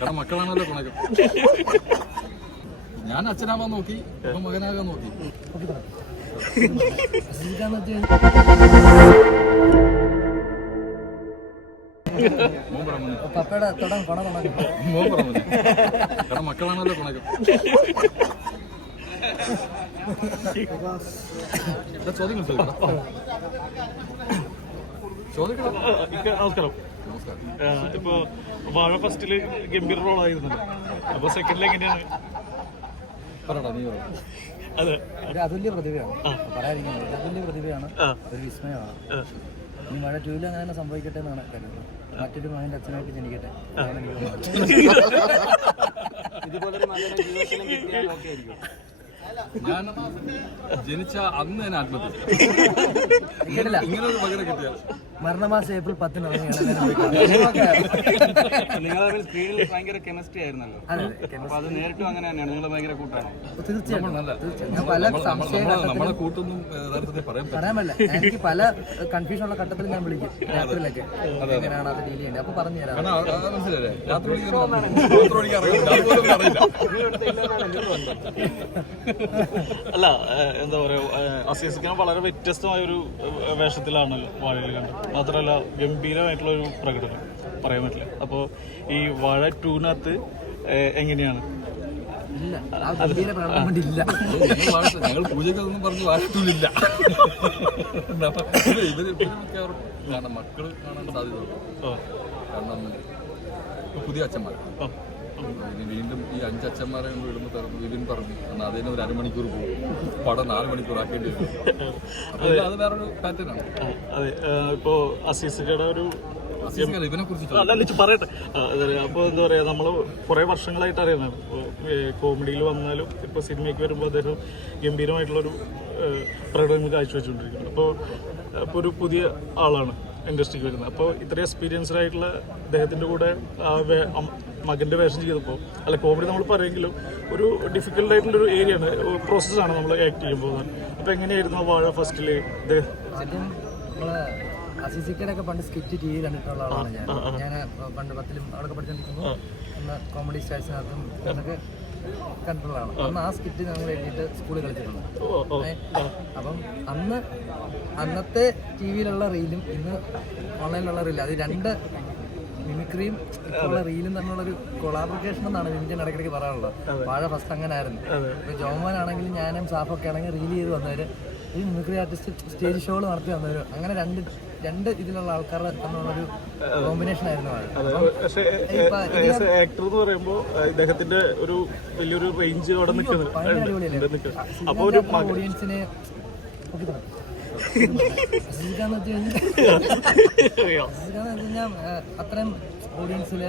കാരണം മക്കളാണല്ലോ ഗുണകം. ഞാൻ അച്ഛനാവാൻ നോക്കി, ഇപ്പൊ മകനാകാൻ നോക്കി. കാരണം മക്കളാണല്ലോ ഗുണകം. ചോദ്യങ്ങൾ ചോദിക്കണം. നമസ്കാരം. ഇപ്പൊ വാഴ ഫസ്റ്റില് ഗംഭീര റോളായിരുന്നല്ലോ, അപ്പൊ സെക്കൻഡിൽ എങ്ങനെയാണ്? അതെ, ഒരു അതുല്യ പ്രതിഭയാണ്, പറയാതിരിക്കുന്നത് അതുല്യ പ്രതിഭയാണ്, ഒരു വിസ്മയമാണ്. ഈ മഴ 2 അങ്ങനെ തന്നെ സംഭവിക്കട്ടെ എന്നാണ് കരുതുന്നത്. മറ്റൊരു മകൻ്റെ അച്ഛനായിട്ട് ജനിക്കട്ടെ. ഇതുപോലൊരു ഞാൻ ജനിച്ച അന്ന് തന്നെ ആത്മഹത്യ. ഇങ്ങനെ ഒരു മകനെ കിട്ടിയാൽ മരണമാസം ഏപ്രിൽ 10 നിങ്ങൾ തമ്മിൽ സ്ക്രീനിൽ ഭയങ്കര കെമിസ്ട്രി ആയിരുന്നല്ലോ. അപ്പൊ അത് നേരിട്ടും അങ്ങനെ തന്നെയാണ്, നിങ്ങൾ ഭയങ്കര കൂട്ടാണോ? തീർച്ചയായിട്ടും. ഞാൻ പല നമ്മളെ കൂട്ടൊന്നും പറയാൻ പറ്റില്ല. എനിക്ക് പല കൺഫ്യൂഷൻ ഉള്ള ഘട്ടത്തിൽ ഞാൻ വിളിക്കും രാത്രിയിലൊക്കെ, എങ്ങനെയാണ് അത് ഡീൽ ചെയ്യേണ്ടത്, അപ്പൊ പറഞ്ഞു തരാം. മനസ്സിലല്ലേ? അല്ല, എന്താ പറയാ, അസീസിക്കാൻ വളരെ വ്യത്യസ്തമായ ഒരു വേഷത്തിലാണല്ലോ വാഴയിൽ കണ്ടത്. മാത്രമല്ല ഗംഭീരമായിട്ടുള്ള ഒരു പ്രകടനം പറയാൻ പറ്റില്ല. അപ്പോൾ ഈ വാഴ 2-നകത്ത് എങ്ങനെയാണ്? ഞങ്ങൾ പൂജക്കൊന്നും പറഞ്ഞ് വാഴട്ടൂലില്ല. ഇവര് കാരണം മക്കള് കാണാൻ സാധ്യതയുള്ളൂ. കാരണം പുതിയ അച്ഛന്മാർ വീണ്ടും ഈ 5 അച്ഛന്മാരെ ഇടുമ്പോൾ വിപിൻ പറഞ്ഞു, എന്നാൽ അതിന് ഒരു അരമണിക്കൂർ പോകും, പടം 4 മണിക്കൂർ ആക്കേണ്ടി വരും. അപ്പോൾ അത് വേറൊരു പാറ്റേൺ ആണ്. അതെ, ഇപ്പോൾ അസീസിക്കയുടെ ഒരു ഇവനെ കുറിച്ച് പറയട്ടെ. അപ്പോൾ എന്താ പറയുക, നമ്മൾ കുറേ വർഷങ്ങളായിട്ട് അറിയുന്നത്, കോമഡിയിൽ വന്നാലും ഇപ്പോൾ സിനിമയ്ക്ക് വരുമ്പോൾ അദ്ദേഹം ഗംഭീരമായിട്ടുള്ളൊരു പ്രകടനം കാഴ്ചവെച്ചുകൊണ്ടിരിക്കുന്നത്. അപ്പോൾ ഒരു പുതിയ ആളാണ് ഇൻഡസ്ട്രിക്ക് വരുന്നത്. അപ്പോൾ ഇത്രയും എക്സ്പീരിയൻസ്ഡ് ആയിട്ടുള്ള അദ്ദേഹത്തിൻ്റെ കൂടെ മകൻ്റെ വേഷം ചെയ്തപ്പോൾ, അല്ല കോമഡി നമ്മൾ പറയുമെങ്കിലും ഒരു ഡിഫിക്കൽട്ട് ആയിട്ടുള്ളൊരു ഏരിയയാണ്, പ്രോസസ്സാണ് നമ്മൾ ആക്ട് ചെയ്യുമ്പോൾ. അപ്പോൾ എങ്ങനെയായിരുന്നു വാഴ ഫസ്റ്റിൽ? അസീസിക്കടൊക്കെ പണ്ട് സ്കിറ്റ് TV കണ്ടിട്ടുള്ള ആളാണ് ഞാൻ പണ്ട് 10ലും അവിടെ പഠിച്ചിരിക്കുമ്പോൾ ഒന്ന് കോമഡി സ്റ്റാഴ്സിനകത്തും എന്നൊക്കെ കണ്ടിട്ടുള്ളതാണ്. അന്ന് ആ സ്കിറ്റ് ഞങ്ങൾ എഴുതിയിട്ട് സ്കൂളിൽ കളിച്ചിട്ടുണ്ട്. അപ്പം അന്നത്തെ TV-യിലുള്ള റീലും ഇന്ന് ഓൺലൈനിലുള്ള റീലും, അത് 2 മിമിക്രിയും ഇപ്പോഴുള്ള റീലും തമ്മിലുള്ളൊരു കൊളാബറേഷൻ എന്നാണ് വിമിജൻ ഇടയ്ക്കിടയ്ക്ക് പറയാനുള്ളത്. വാഴ ഫസ്റ്റ് അങ്ങനെ ആയിരുന്നു. ഇപ്പോൾ ജോമോനാണെങ്കിലും ഞാനും സാഫൊക്കെ ആണെങ്കിൽ റീൽ ചെയ്ത് വന്നവർ, ഈ മിമിക്രി ആർട്ടിസ്റ്റ് സ്റ്റേജ് ഷോകൾ നടത്തി വന്നവർ, അങ്ങനെ രണ്ട് ഇതിലുള്ള ആൾക്കാരുടെ തമ്മിലുള്ളൊരു കോമ്പിനേഷൻ ആയിരുന്നു. ആക്ടർ എന്ന് പറയുമ്പോൾ ഇദ്ദേഹത്തിന്റെ ഒരു വലിയൊരു റേഞ്ച് അവിടെ നിൽക്കുന്നത് അപ്പോൾ ഒരു ഓഡിയൻസിനെ അസീസിക്കാന്ന് വെച്ച് കഴിഞ്ഞാൽ അത്രയും ഓഡിയൻസിൽ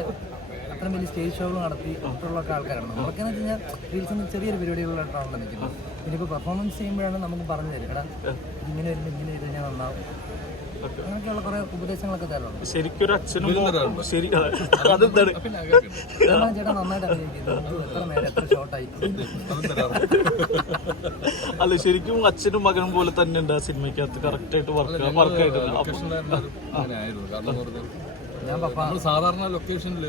അത്രയും വലിയ സ്റ്റേജ് ഷോകൾ നടത്തി അപ്പോഴുള്ള ആൾക്കാരാണ്. നമുക്കെന്ന് വെച്ച് കഴിഞ്ഞാൽ റീൽസിന് ചെറിയൊരു പരിപാടികളിലായിട്ടാണല്ലോ നിൽക്കുന്നത്. ഇനിയിപ്പോൾ പെർഫോമൻസ് ചെയ്യുമ്പോഴാണ് നമുക്ക് പറഞ്ഞു തരും, എടാ ഇങ്ങനെ വരുമ്പോൾ ഇങ്ങനെ ചെയ്ത് കഴിഞ്ഞാൽ നന്നാവും, അങ്ങനെയൊക്കെയുള്ള കുറെ ഉപദേശങ്ങളൊക്കെ തരാറുണ്ട്. ശരിക്കൊരു അച്ഛനും ചേട്ടാ നന്നായിട്ട് അഭിനയിക്കുന്നു, എത്ര നേരം എത്ര ഷോർട്ടായി. അല്ല, ശരിക്കും അച്ഛനും മകനും പോലെ തന്നെ ഉണ്ട് ആ സിനിമയ്ക്കകത്ത് കറക്റ്റായിട്ട് വർക്കായിട്ട്. ഞാൻ സാധാരണ ലൊക്കേഷനിൽ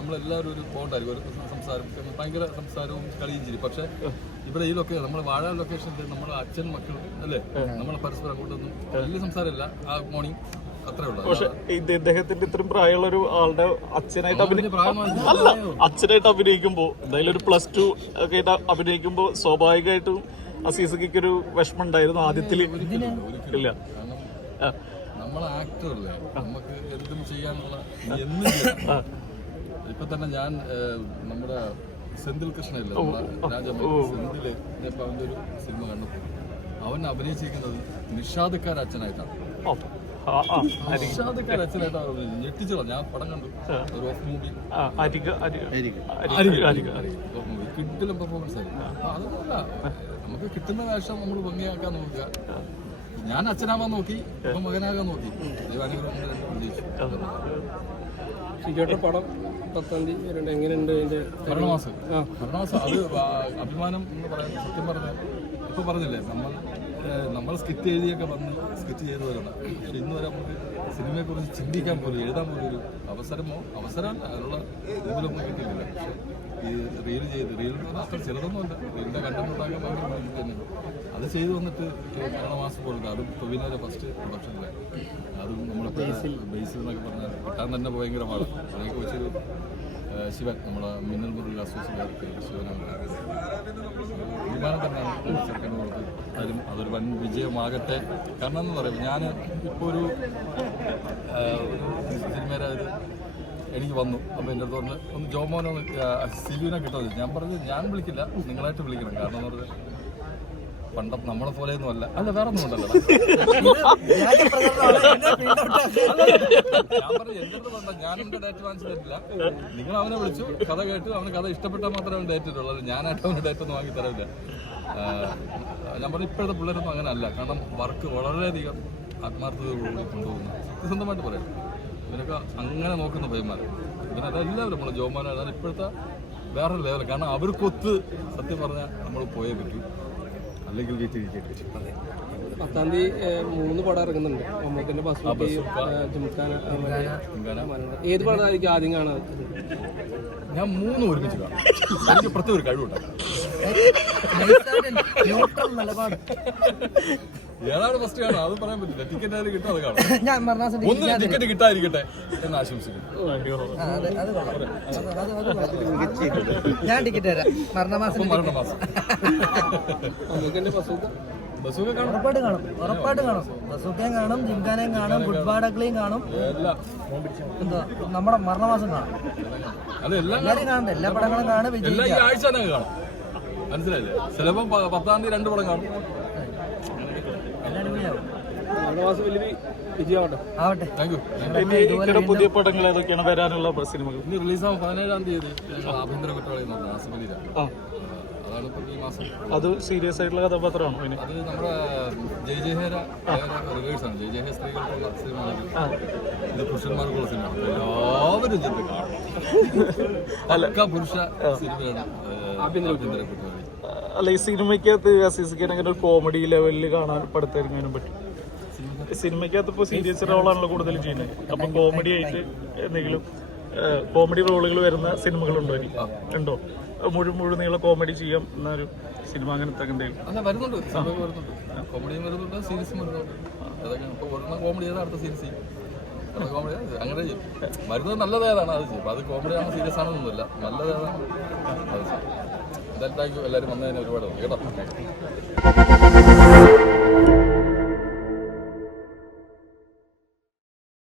നമ്മളെല്ലാവരും ഒരു ബോണ്ടായിരിക്കും, ഒരു സംസാരം, ഭയങ്കര സംസാരവും കളിയും ചെയ്യും. പക്ഷെ ഇവിടെ ഈ ലൊക്കേഷൻ, നമ്മൾ വാഴ ലൊക്കേഷനിൽ നമ്മുടെ അച്ഛൻ മക്കൾ അല്ലേ, നമ്മളെ പരസ്പരം അങ്ങോട്ടൊന്നും വലിയ സംസാരമില്ല. ആ മോർണിംഗ് അത്രേ ഉള്ളൂ. പക്ഷെ ഇദ്ദേഹത്തിന്റെ ഇത്രയും പ്രായമുള്ള ഒരു ആളുടെ അച്ഛനായിട്ട് അഭിനയിക്കുമ്പോൾ, എന്തായാലും ഒരു +2 ഒക്കെ ആയിട്ട് അഭിനയിക്കുമ്പോൾ സ്വാഭാവികമായിട്ടും അസീസയ്ക്ക് ഒരു വിഷമം ഉണ്ടായിരുന്നു ആദ്യത്തിൽ? ഇല്ല, നമ്മൾ ആക്ടറല്ലേ, നമുക്ക് എന്തും ചെയ്യാനുള്ള ഇപ്പൊ തന്നെ ഞാൻ നമ്മുടെ സെന്തിൽ കൃഷ്ണല്ലേ, സെന്തില് അവന്റെ ഒരു സിനിമ കണ്ടപ്പോൾ അവൻ അഭിനയിച്ചിരിക്കുന്നത് നിഷാദക്കാർ അച്ഛനായിട്ടാണ്. നിഷാദക്കാർ അച്ഛനായിട്ടാണ് ഞെട്ടിച്ചോളാം. ഞാൻ പടം കണ്ടു, ഒരു ഓഫ് മൂവി, കിട്ടിലും പെർഫോമൻസ് ആയിരുന്നു. അതല്ല, നമുക്ക് കിട്ടുന്ന വേഷം നമ്മൾ ഭംഗിയാക്കാൻ നോക്കുക. ഞാൻ അച്ഛനാവാൻ നോക്കി, ഇപ്പൊ മകനാകാൻ നോക്കി. ഷിജോയുടെ പടം 10-ാം തീയതി എങ്ങനെയുണ്ട്? ഭരണമാസം അത് അഭിമാനം എന്ന് പറയാൻ സത്യം പറഞ്ഞാൽ ഇപ്പൊ പറഞ്ഞില്ലേ, നമ്മൾ നമ്മൾ സ്കിറ്റ് എഴുതിയൊക്കെ വന്ന് സ്കിറ്റ് ചെയ്ത് വരണം. പക്ഷെ ഇന്ന് വരെ നമുക്ക് സിനിമയെക്കുറിച്ച് ചിന്തിക്കാൻ പോലും എഴുതാൻ പോലും ഒരു അവസരമല്ല അതിനുള്ള ഇതിലൊന്നും കിട്ടിയിട്ടില്ല. പക്ഷെ ഈ റീൽ എന്ന് പറഞ്ഞാൽ അത്ര ചെറുതൊന്നുമല്ല. റീലിൻ്റെ കണ്ടന്റ് ഉണ്ടാക്കാൻ ഭയങ്കര ബുദ്ധിമുട്ട് തന്നെയാണ്. അത് ചെയ്ത് വന്നിട്ട് മരണമാസം പോലും അതും ടൊവിനോയുടെ ഫസ്റ്റ് പ്രൊഡക്ഷനിലാണ്. അതും നമ്മുടെ ബേസിൽ എന്നൊക്കെ പറഞ്ഞാൽ കിട്ടാൻ തന്നെ ഭയങ്കര പാടാണ്. അതിനൊക്കെ വെച്ചൊരു ശിവൻ നമ്മുടെ മിന്നൽ മുറിൽ അസോസിയേറ്റ് ശിവനാണ് വിമാനം തന്നെയാണ് ചെറുക്കൻ കൊടുത്ത്. അതൊരു വൻ വിജയമാകട്ടെ. കാരണം എന്ന് പറയുമ്പോൾ ഞാൻ ഇപ്പോൾ ഒരു സിനിമയുടെ എനിക്ക് വന്നു. അപ്പോൾ എൻ്റെ അടുത്ത് പറഞ്ഞ് ഒന്ന് ജോമോനോ സിബിനെ കിട്ടുന്നത്. ഞാൻ പറഞ്ഞു ഞാൻ വിളിക്കില്ല, നിങ്ങളായിട്ട് വിളിക്കണം. കാരണം എന്ന് പറഞ്ഞാൽ പണ്ടം നമ്മളെ പോലെയൊന്നും അല്ല വേറെ ഒന്നും ഉണ്ടല്ലോ. ഞാൻ പറഞ്ഞു എൻ്റെ അടുത്ത് വേണ്ട, ഞാൻ എൻ്റെ ഡേറ്റ് വാങ്ങിച്ചു തരില്ല. നിങ്ങൾ അവനെ വിളിച്ചു, കഥ കേട്ടു, അവന് കഥ ഇഷ്ടപ്പെട്ടാൽ മാത്രമേ അവൻ ഡേറ്റ് ഇട്ടുള്ളൂ. ഞാനായിട്ട് അവൻ്റെ ഡേറ്റ് ഒന്നും വാങ്ങി തരില്ല. ഞാൻ പറഞ്ഞു ഇപ്പോഴത്തെ പിള്ളേരൊന്നും അങ്ങനെ അല്ല. കാരണം വർക്ക് വളരെയധികം ആത്മാർത്ഥതയോടുകൂടി കൊണ്ടുപോകുന്നു. സത്യസന്ധമായിട്ട് പറയാം, ഇവരൊക്കെ അങ്ങനെ നോക്കുന്ന പയ്യന്മാർ. ഇവരെല്ലാവരും നമ്മൾ ജോമാന അതാണ് ഇപ്പോഴത്തെ വേറെ ലെവൽ. കാരണം അവർക്കൊത്ത് സത്യം പറഞ്ഞാൽ നമ്മൾ പോയേ പറ്റൂ, അല്ലെങ്കിൽ വീട്ടിലിരിക്കേണ്ടി വരും. 10-ാം തീയതി 3 പടം ഇറങ്ങുന്നുണ്ട്. മമ്മൂട്ടിന്റെ ഏത് പടമായിരിക്കും ആദ്യം കാണാൻ? ഞാൻ 3 ഒരുമിച്ച് കാണും. എനിക്ക് പ്രത്യേക ഒരു കഴിവുണ്ടാകും. ഏതാണ് ഫസ്റ്റ് കാണാം അത് പറയാൻ പറ്റില്ല. ടിക്കറ്റ് ആയാലും കിട്ടും, അത് കാണും. ഒന്നും ടിക്കറ്റ് കിട്ടാതിരിക്കട്ടെ എന്ന് ആശംസിക്കുന്നു. ഞാൻ ടിക്കറ്റ് തരാം. മരണമാസം ബസൂക്ക കാണും, ഉറപ്പായിട്ട് കാണും. ബസൂക്കയും കാണും, ജിംഖാനയും കാണും, ഗുഡ്ബാഡക്കളയും കാണും. എന്താ നമ്മുടെ മരണമാസം കാണും. എല്ലാവരും കാണണ്ട, എല്ലാ പടങ്ങളും കാണും. എല്ലാ ഈ ആഴ്ച തന്നെ കാണും. മനസ്സിലായില്ലേ? ചിലപ്പോൾ 10-ാം തീയതി 2 പടം കാണും. പുതിയ പടങ്ങൾ ഏതൊക്കെയാണ് വരാനുള്ള സിനിമകൾ? ഇനി റിലീസാവും 17-ാം തീയതി. ആഭ്യന്തര കുറ്റവാളി അതാണ് ഇപ്പം ഈ മാസം. അത് സീരിയസ് ആയിട്ടുള്ള കഥാപാത്രമാണോ? അത് നമ്മുടെ ജയഹേര റിവേഴ്സാണ്. ജയഹേര സ്ത്രീകൾക്കുള്ള സിനിമ, ഇത് പുരുഷന്മാർക്കുള്ള സിനിമ. എല്ലാവരും ചെന്ന് കാണും. അല്ല പുരുഷ സിനിമയാണ് ആഭ്യന്തര കുറ്റവാളി. അല്ല ഈ സിനിമയ്ക്കകത്ത് അസീസിക്കാൻ അങ്ങനെ ഒരു കോമഡി ലെവലിൽ കാണാൻ പടുത്തെടുക്കാനും പറ്റും. സിനിമയ്ക്കകത്ത് ഇപ്പോൾ സീരിയസ് റോളാണല്ലോ കൂടുതൽ ചെയ്യുന്നത്. അപ്പൊ കോമഡി ആയിട്ട് എന്തെങ്കിലും കോമഡി റോളുകൾ വരുന്ന സിനിമകളുണ്ടോ? ഉണ്ടോ? മുഴുനീള കോമഡി ചെയ്യാം എന്നൊരു സിനിമ അങ്ങനത്തെ എന്തെങ്കിലും? അല്ല വരുന്നുണ്ട്, വരുന്നുണ്ട്. കോമഡിയും വരുന്നുണ്ട്, സീരീസും വരുന്നുണ്ട്. അതൊക്കെ ഇപ്പോൾ ഒരെണ്ണം കോമഡി ചെയ്താൽ അടുത്ത സീരീസ് ചെയ്യും. അടുത്ത കോമഡി അങ്ങനെ ചെയ്യും. വരുന്നത് നല്ലതേതാണ് അത് ചെയ്യും. അത് കോമഡി ആണോ സീരിയസ് ആണെന്നൊന്നുമില്ല, നല്ലതേതാണ് അത് ചെയ്യും. എന്തായാലും താങ്ക് യു. എല്ലാവരും വന്നതിന് ഒരുപാട് കേട്ടോ.